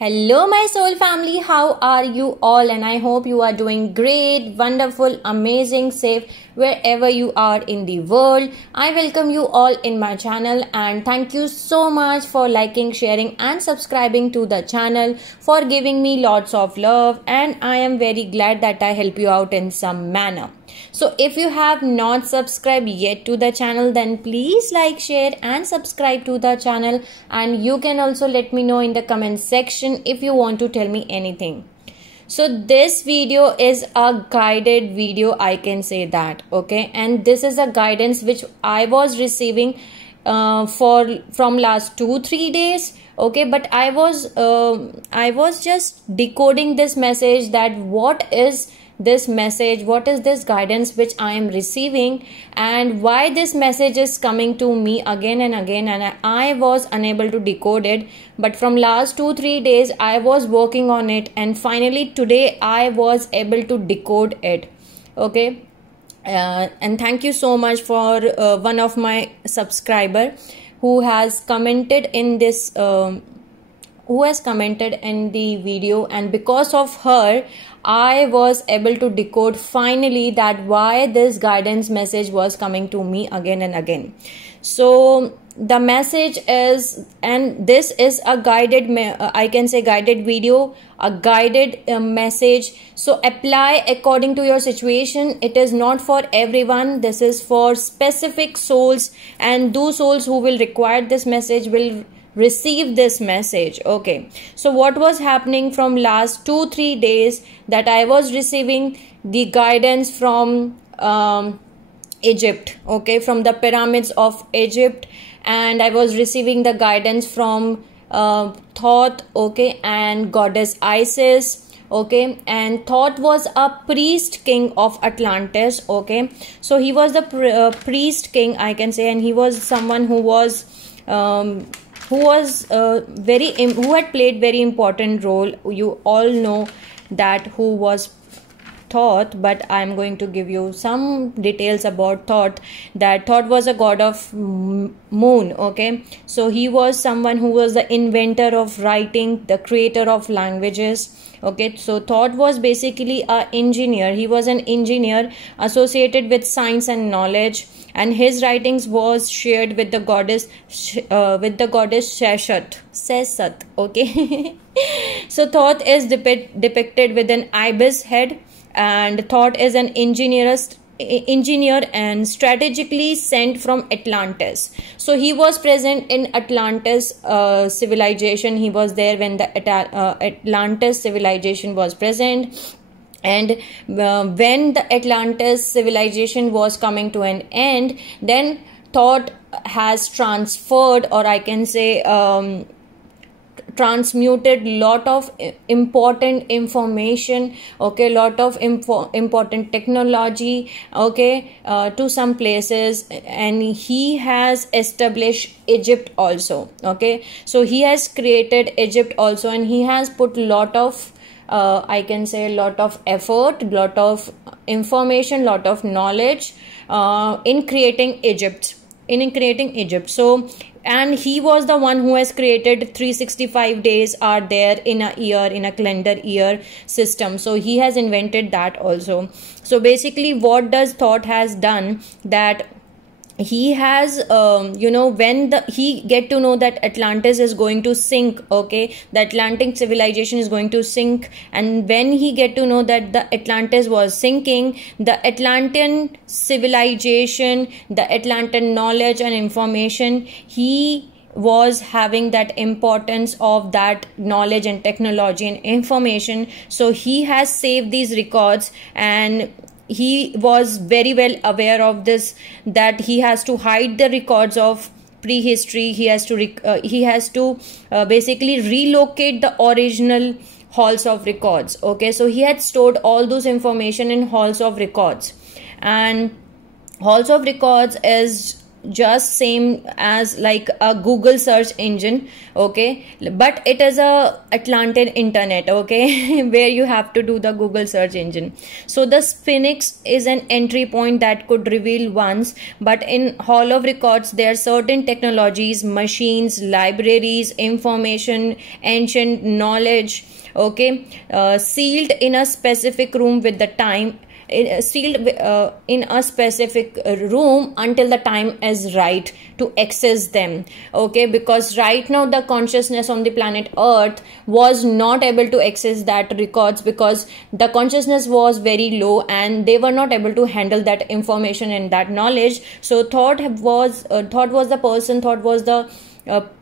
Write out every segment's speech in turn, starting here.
Hello my soul family, how are you all? And I hope you are doing great, wonderful, amazing, safe wherever you are in the world. I welcome you all in my channel and thank you so much for liking, sharing and subscribing to the channel, for giving me lots of love, and I am very glad that I help you out in some manner. So if you have not subscribed yet to the channel, then please like, share and subscribe to the channel, and you can also let me know in the comment section if you want to tell me anything. So this video is a guided video, I can say that, okay, and this is a guidance which I was receiving from last 2-3 days, okay, but I was just decoding this message, that what is this message, what is this guidance which I am receiving, and why this message is coming to me again and again, and I was unable to decode it. But from last 2-3 days I was working on it, and finally today I was able to decode it, okay. And thank you so much for one of my subscriber who has commented in this who has commented in the video, and because of her I was able to decode finally that why this guidance message was coming to me again and again. So the message is, and this is a guided I can say guided video, a guided message, so apply according to your situation. It is not for everyone, this is for specific souls, and those souls who will require this message will receive this message, okay. So what was happening from last 2-3 days, that I was receiving the guidance from Egypt, okay, from the pyramids of Egypt, and I was receiving the guidance from Thoth, okay, and goddess Isis, okay, and Thoth was a priest king of Atlantis, okay. So he was the priest king, I can say, and he was someone who had played very important role. You all know that who was Thoth, but I am going to give you some details about Thoth. That Thoth was a god of moon, okay. So he was someone who was the inventor of writing, the creator of languages, okay. So Thoth was basically an engineer. He was an engineer associated with science and knowledge, and his writings was shared with the goddess Sesat, okay. So Thoth is depicted with an ibis head, and Thoth is an engineer and strategically sent from Atlantis. So he was present in Atlantis civilization. He was there when the Atlantis civilization was present. And when the Atlantis civilization was coming to an end, then Thoth has transferred, or I can say transmuted lot of important information, okay, lot of important technology, okay, to some places, and he has established Egypt also, okay. So he has created Egypt also, and he has put lot of I can say lot of effort, lot of information, lot of knowledge in creating Egypt. So, and he was the one who has created 365 days are there in a year, in a calendar year system. So he has invented that also. So basically what does Thoth has done, that he has when he get to know that Atlantis is going to sink, okay, the Atlantic civilization is going to sink, and when he get to know that the Atlantis was sinking, the Atlantean civilization, the Atlantean knowledge and information, he was having that importance of that knowledge and technology and information. So he has saved these records, and he was very well aware of this, that he has to hide the records of prehistory. He has to basically relocate the original halls of records, okay. So he had stored all those information in halls of records, and halls of records is just same as like a Google search engine, okay, but it is a Atlantean internet, okay, where you have to do the Google search engine. So the Sphinx is an entry point that could reveal once, but in Hall of Records there are certain technologies, machines, libraries, information, ancient knowledge, okay, sealed in a specific room with the time, sealed in a specific room until the time is right to access them, okay, because right now the consciousness on the planet Earth was not able to access that records because the consciousness was very low and they were not able to handle that information and that knowledge. So thought was the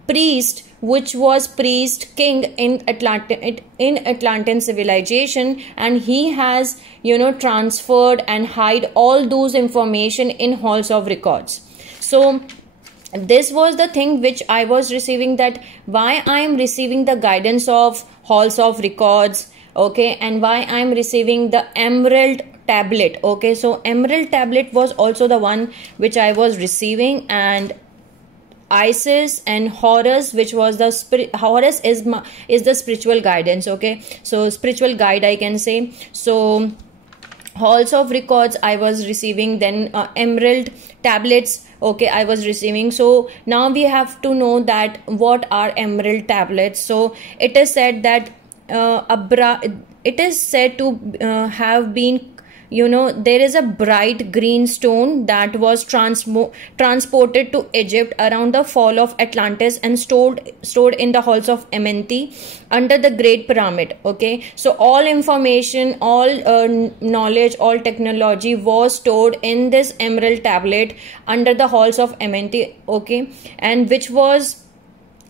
priest, which was priest king in Atlantean civilization, and he has, you know, transferred and hide all those information in halls of records. So this was the thing which I was receiving, that why I am receiving the guidance of halls of records, okay, and why I am receiving the emerald tablet, okay. So emerald tablet was also the one which I was receiving, and Isis and Horus, which was the Horus is the spiritual guidance, okay, so spiritual guide I can say. So halls of records I was receiving, then emerald tablets, okay, I was receiving. So now we have to know that what are emerald tablets. So it is said that it is said to have been, you know, there is a bright green stone that was transported to Egypt around the fall of Atlantis and stored in the halls of Amenti under the Great Pyramid, okay. So all information, all knowledge, all technology was stored in this emerald tablet under the halls of Amenti, okay, and which was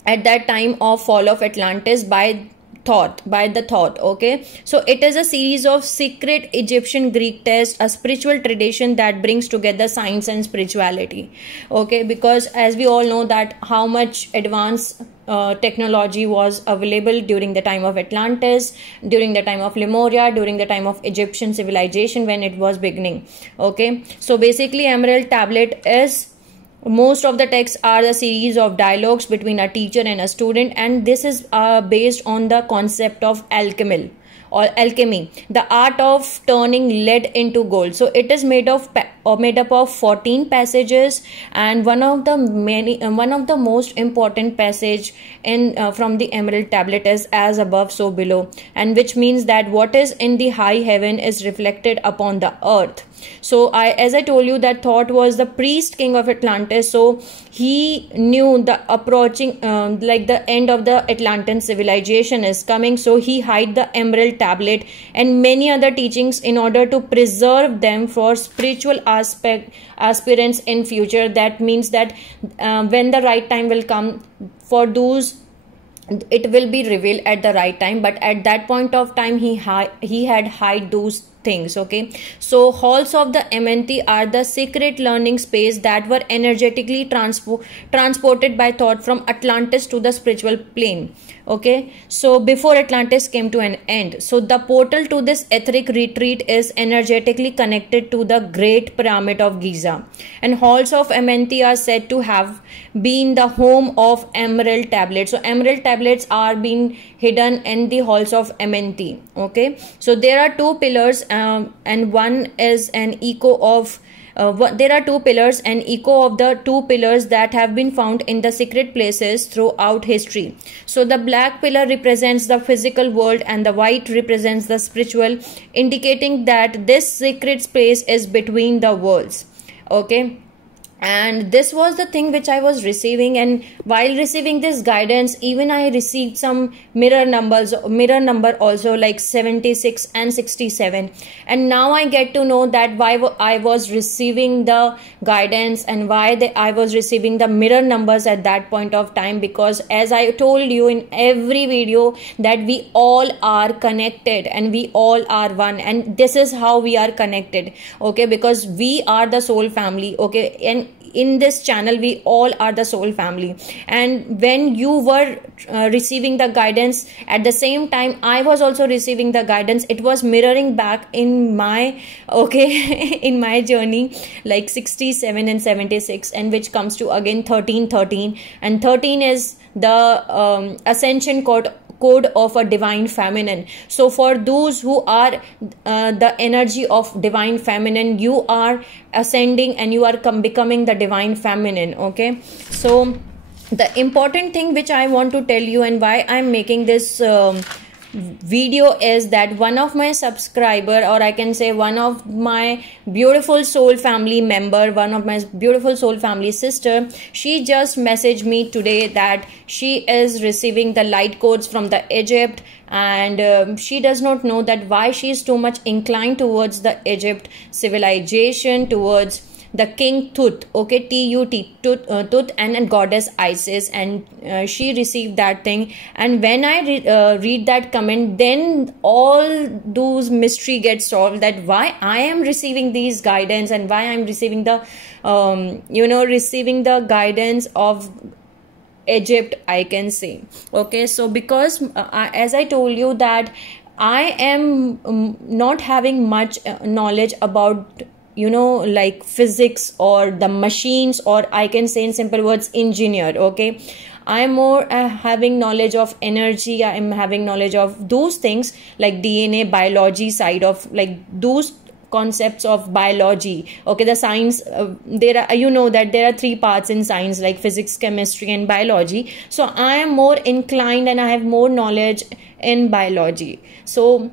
at that time of fall of Atlantis by the thought, okay. So it is a series of secret Egyptian Greek texts, a spiritual tradition that brings together science and spirituality, okay, because as we all know that how much advanced technology was available during the time of Atlantis, during the time of Lemuria, during the time of Egyptian civilization when it was beginning, okay. So basically emerald tablet is, most of the texts are a series of dialogues between a teacher and a student, and this is based on the concept of alchemy, the art of turning lead into gold. So it is made up of 14 passages, and one of the most important passage in from the emerald tablet is as above so below, and which means that what is in the high heaven is reflected upon the earth. So as I told you that Thoth was the priest king of Atlantis, so he knew the approaching like the end of the Atlantean civilization is coming, so he hid the emerald tablet and many other teachings in order to preserve them for spiritual aspirants in future. That means that when the right time will come for those, it will be revealed at the right time, but at that point of time he had hide those things, okay. So halls of the Amenti are the secret learning space that were energetically transported by thought from Atlantis to the spiritual plane, okay. So before Atlantis came to an end, so the portal to this etheric retreat is energetically connected to the Great Pyramid of Giza, and halls of Amenti are said to have been the home of emerald tablets. So emerald tablets are being hidden in the halls of Amenti, okay. So there are two pillars, and one is an echo of there are two pillars and echo of the two pillars that have been found in the secret places throughout history. So the black pillar represents the physical world and the white represents the spiritual, indicating that this secret space is between the worlds, okay. And this was the thing which I was receiving, and while receiving this guidance, even I received some mirror number also, like 76 and 67, and now I get to know that why I was receiving the guidance and why I was receiving the mirror numbers at that point of time, because as I told you in every video that we all are connected and we all are one, and this is how we are connected, okay, because we are the soul family, okay. And in this channel we all are the soul family. And when you were receiving the guidance, at the same time I was also receiving the guidance. It was mirroring back in my in my journey, like 67 and 76, and which comes to again 13, and 13 is the ascension code of a divine feminine. So for those who are the energy of divine feminine, you are ascending and you are becoming the divine feminine. Okay, so the important thing which I want to tell you and why I'm making this video is that one of my subscriber, or I can say one of my beautiful soul family member, one of my beautiful soul family sister, she just messaged me today that she is receiving the light codes from the Egypt, and she does not know that why she is too much inclined towards the Egypt civilization, towards the king Tut, okay, T-U-T, Tut, and goddess Isis, and she received that thing. And when I read that comment, then all those mystery gets solved, that why I am receiving these guidance and why I am receiving the receiving the guidance of Egypt, I can say. Okay, so because as I told you that I am not having much knowledge about like physics or the machines, or I can say in simple words engineer. Okay, I'm more having knowledge of energy. I am having knowledge of those things like DNA, biology side of like those concepts of biology. Okay, the science, there are, that there are three parts in science, like physics, chemistry and biology. So I am more inclined and I have more knowledge in biology. So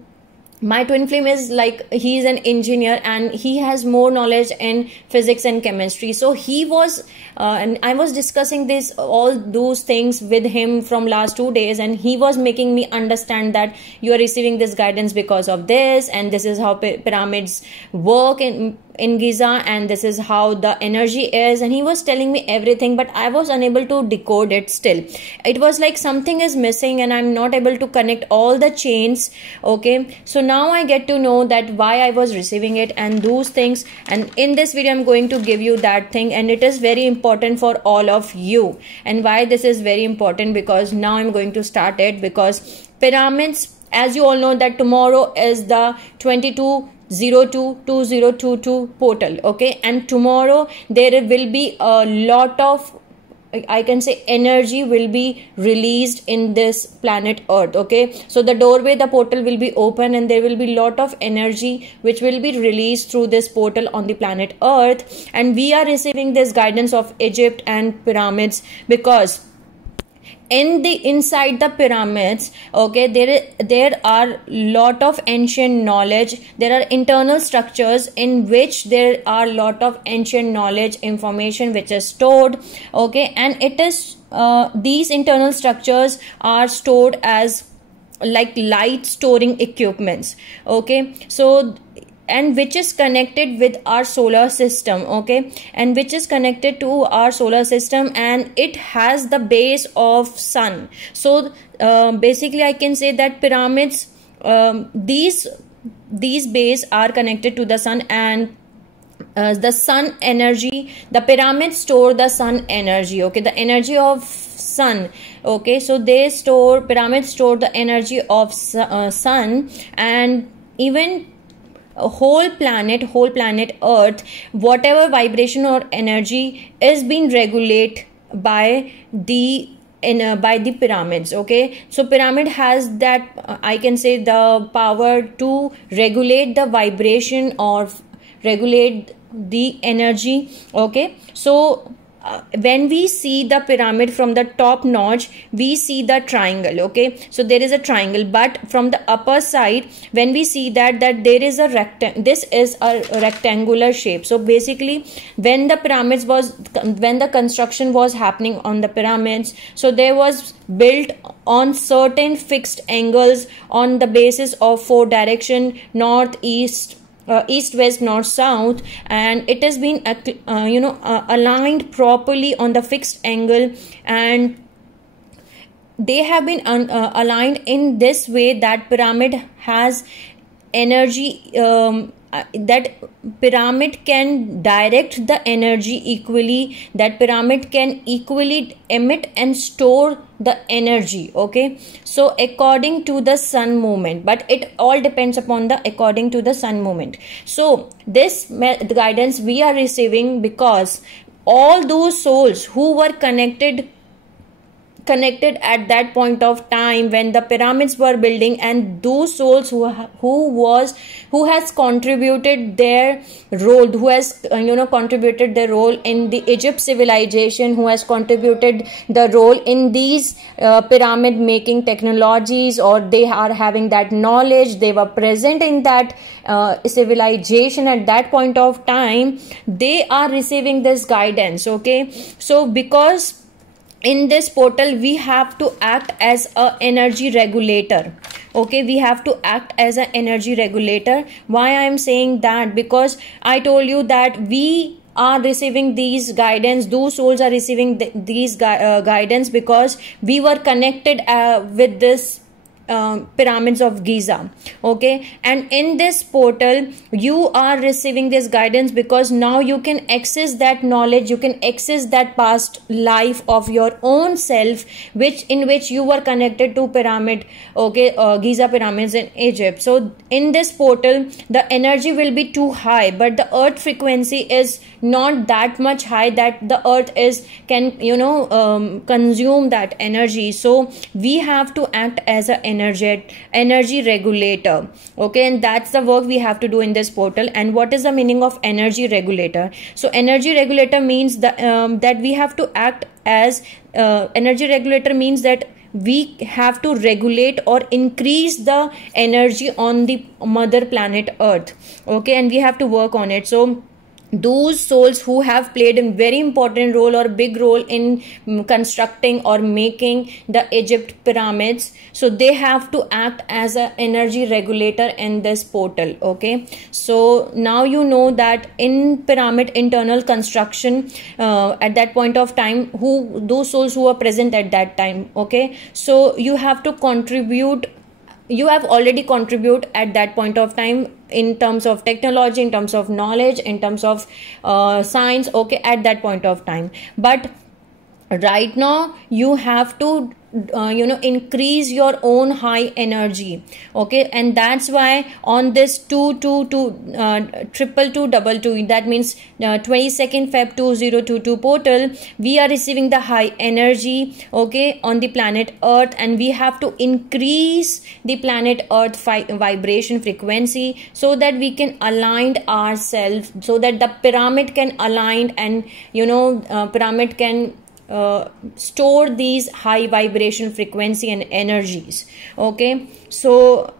my twin flame is like, he is an engineer and he has more knowledge in physics and chemistry. So he was and I was discussing this, all those things with him from last 2 days, and he was making me understand that you are receiving this guidance because of this, and this is how pyramids work in Giza, and this is how the energy is. And he was telling me everything, but I was unable to decode it still. It was like something is missing and I'm not able to connect all the chains. Okay, so now I get to know that why I was receiving it and those things, and in this video I'm going to give you that thing, and it is very important for all of you. And why this is very important, because now I'm going to start it, because pyramids, as you all know, that tomorrow is the 22/02/2022 portal. Okay, and tomorrow there will be a lot of, I can say, energy will be released in this planet Earth. Okay, so the doorway, the portal will be open, and there will be lot of energy which will be released through this portal on the planet Earth. And we are receiving this guidance of Egypt and pyramids because inside the pyramids, okay, there are lot of ancient knowledge. There are internal structures in which there are lot of ancient knowledge, information which is stored. Okay, and it is these internal structures are stored as like light storing equipments. Okay, so, and which is connected with our solar system. Okay, and which is connected to our solar system, and it has the base of sun. So basically I can say that pyramids, these base are connected to the sun, and the sun energy, the pyramids store the sun energy. Okay, the energy of sun. Okay, so pyramids store the energy of sun, and even a whole planet Earth, whatever vibration or energy is being regulated by the pyramids. Okay, so pyramid has that I can say the power to regulate the vibration or regulate the energy. Okay, so when we see the pyramid from the top notch, we see the triangle. Okay, so there is a triangle, but from the upper side, when we see that there is a this is a rectangular shape. So basically, when the construction was happening on the pyramids, so there was built on certain fixed angles on the basis of 4 direction: north, east, east, west, north, south, and it has been aligned properly on the fixed angle, and they have been aligned in this way that pyramid has energy that pyramid can direct the energy equally, that pyramid can equally emit and store the energy. Okay, so according to the sun movement, but it all depends upon the according to the sun movement. So this guidance we are receiving because all those souls who were connected at that point of time when the pyramids were building, and those souls who has contributed their role, who has contributed their role in the Egypt civilization, who has contributed the role in these pyramid making technologies, or they are having that knowledge, they were present in that civilization at that point of time, they are receiving this guidance. Okay, so because in this portal we have to act as a energy regulator. Okay, we have to act as an energy regulator. Why I am saying that? Because I told you that we are receiving these guidance, those souls are receiving these guidance because we were connected with this pyramids of Giza. Okay, and in this portal you are receiving this guidance because now you can access that knowledge, you can access that past life of your own self, in which you were connected to pyramid. Okay, Giza pyramids in Egypt. So in this portal the energy will be too high, but the earth frequency is not that much high that the earth can consume that energy. So we have to act as a energy regulator. Okay, and that's the work we have to do in this portal. And what is the meaning of energy regulator? So energy regulator means that we have to act as energy regulator means that we have to regulate or increase the energy on the mother planet Earth. Okay, and we have to work on it. So those souls who have played a very important role or big role in constructing or making the Egypt pyramids, so they have to act as an energy regulator in this portal. Okay, so now you know that in pyramid internal construction at that point of time, those souls who are present at that time. Okay, so you have to contribute, you have already contributed at that point of time in terms of technology, in terms of knowledge, in terms of science. Okay, at that point of time, but right now you have to increase your own high energy. Okay, and that's why on this 2222222, that means 22nd Feb 2022 portal, we are receiving the high energy. Okay, on the planet Earth, and we have to increase the planet Earth vibration frequency so that we can align ourselves, so that the pyramid can align, and pyramid can store these high vibration frequency and energies. Okay, so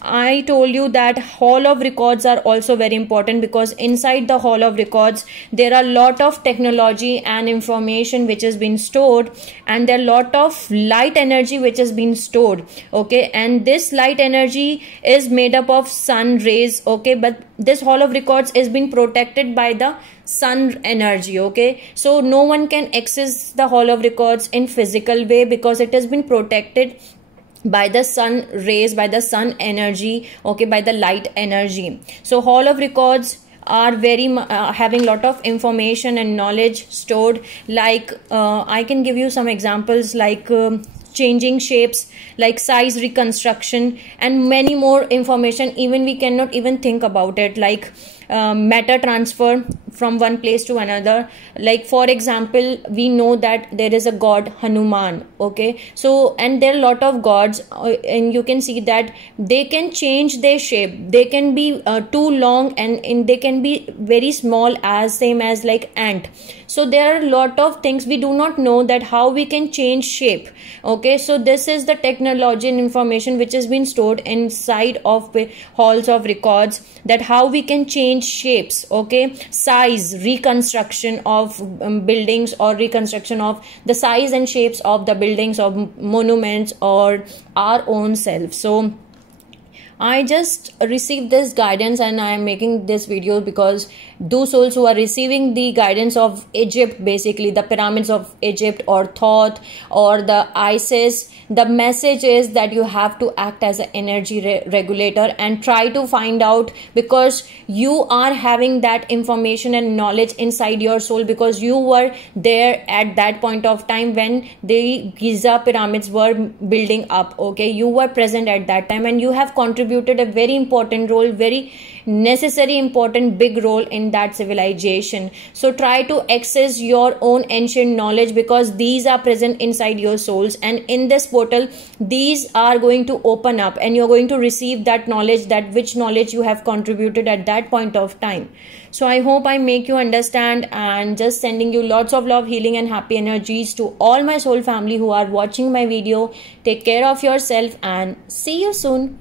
I told you that hall of records are also very important, because inside the hall of records there are a lot of technology and information which has been stored, and there are a lot of light energy which has been stored. Okay, and this light energy is made up of sun rays. Okay, but this hall of records is being protected by the sun energy. Okay, so no one can access the hall of records in physical way because it has been protected by the sun rays, by the sun energy. Okay, by the light energy. So hall of records are very having lot of information and knowledge stored. Like I can give you some examples, like changing shapes, like size reconstruction, and many more information even we cannot even think about it, like matter transfer from one place to another. Like for example, we know that there is a god Hanuman. Okay, so and there are a lot of gods, and you can see that they can change their shape. They can be too long, and they can be very small, as same as like ant. So there are a lot of things we do not know, that how we can change shape. Okay, so this is the technology and information which has been stored inside of halls of records, that how we can change shapes. Okay, size reconstruction of buildings, or reconstruction of the size and shapes of the buildings, of monuments, or our own self. So I just received this guidance and I am making this video because those souls who are receiving the guidance of Egypt, basically the pyramids of Egypt or Thoth or the Isis, the message is that you have to act as an energy regulator and try to find out, because you are having that information and knowledge inside your soul, because you were there at that point of time when the Giza pyramids were building up. Okay, you were present at that time and you have contributed a very important role, very necessary, important, big role in that civilization. So try to access your own ancient knowledge, because these are present inside your souls, and in this portal these are going to open up and you're going to receive that knowledge, that which knowledge you have contributed at that point of time. So I hope I make you understand, and just sending you lots of love, healing and happy energies to all my soul family who are watching my video. Take care of yourself and see you soon.